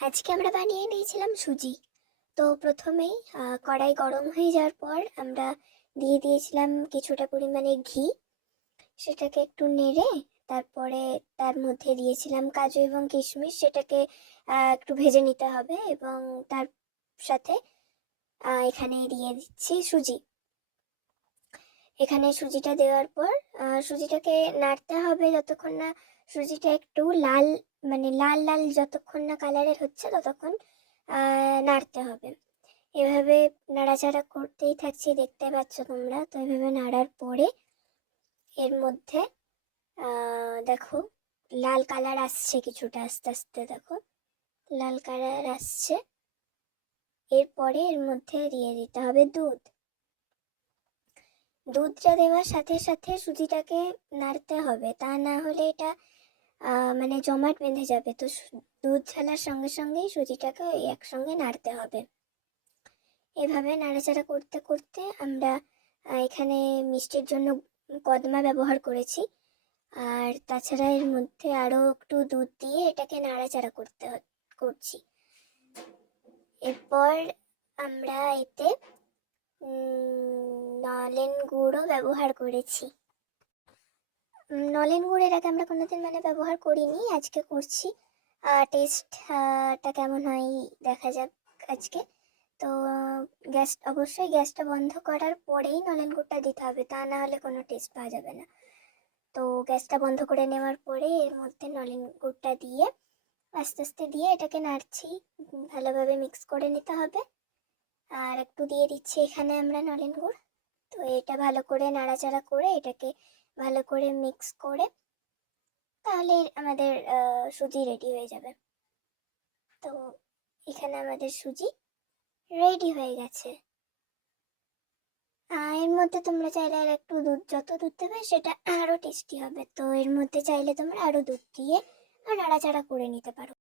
আজকে আমরা বানিয়ে নিয়েছিলাম সুজি। তো প্রথমেই কড়াই গরম হয়ে যাওয়ার পর আমরা দিয়ে দিয়েছিলাম কিছুটা পরিমাণে ঘি। সেটাকে একটু নেড়ে তারপরে তার মধ্যে দিয়েছিলাম কাজু এবং কিশমিশ সেটাকে একটু ভেজে নিতে হবে এবং তার সাথে এখানে দিয়ে দিচ্ছি সুজি। এখানে সুজিটা দেওয়ার পর সুজিটাকে নাড়তে হবে যতক্ষণ না সুজিটা একটু লাল মানে লাল লাল যতক্ষণ না কালারের হচ্ছে ততক্ষণ নাড়তে হবে। এভাবে নাড়াচাড়া করতেই থাকছি, দেখতে পাচ্ছ তোমরা। তো এভাবে নাড়ার পরে এর মধ্যে দেখো, লাল কালার আসছে কিছুটা, আস্তে আস্তে দেখো। লাল কালার আসছে। এরপরে এর মধ্যে দিয়ে দিতে হবে দুধ। দুধটা দেওয়ার সাথে সাথে সুজিটাকে নাড়তে হবে। তা না হলে এটা মানে জমাট বেঁধে যাবে। তো দুধ ঢালার সঙ্গে সঙ্গেই সুজিটাকে ওই একসঙ্গে নাড়তে হবে। এভাবে নাড়াচাড়া করতে করতে আমরা এখানে মিষ্টির জন্য কদমা ব্যবহার করেছি। আর তাছাড়া এর মধ্যে আরও একটু দুধ দিয়ে এটাকে নাড়াচাড়া করতে করছি। এরপর আমরা এতে নলেন গুঁড়ো ব্যবহার করেছি। নলেন গুড়ের আগে আমরা কোনোদিন মানে ব্যবহার করিনি, আজকে করছি। টেস্টটা কেমন হয় দেখা যাক আজকে। তো, গ্যাস, অবশ্যই গ্যাসটা বন্ধ করার পরেই নলেন গুড়টা দিতে হবে, তা না হলে কোনো টেস্ট পাওয়া যাবে না। তো, গ্যাসটা বন্ধ করে নেওয়ার পরে এর মধ্যে নলেন গুড়টা দিয়ে আস্তে আস্তে দিয়ে এটাকে নাড়ছি ভালোভাবে মিক্স করে নিতে হবে। আর একটু দিয়ে দিচ্ছি, এখানে আমরা নলেন গুড়। তো এটা ভালো করে নাড়াচাড়া করে এটাকে ভালো করে মিক্স করে তাহলে আমাদের সুজি রেডি হয়ে যাবে। তো এখানে আমাদের সুজি রেডি হয়ে গেছে। এর মধ্যে তোমরা চাইলে আর একটু দুধ, যত দুধ দেবে সেটা আরও টেস্টি হবে। তো এর মধ্যে চাইলে তোমরা আরও দুধ দিয়ে আর নাড়াচাড়া করে নিতে পারো।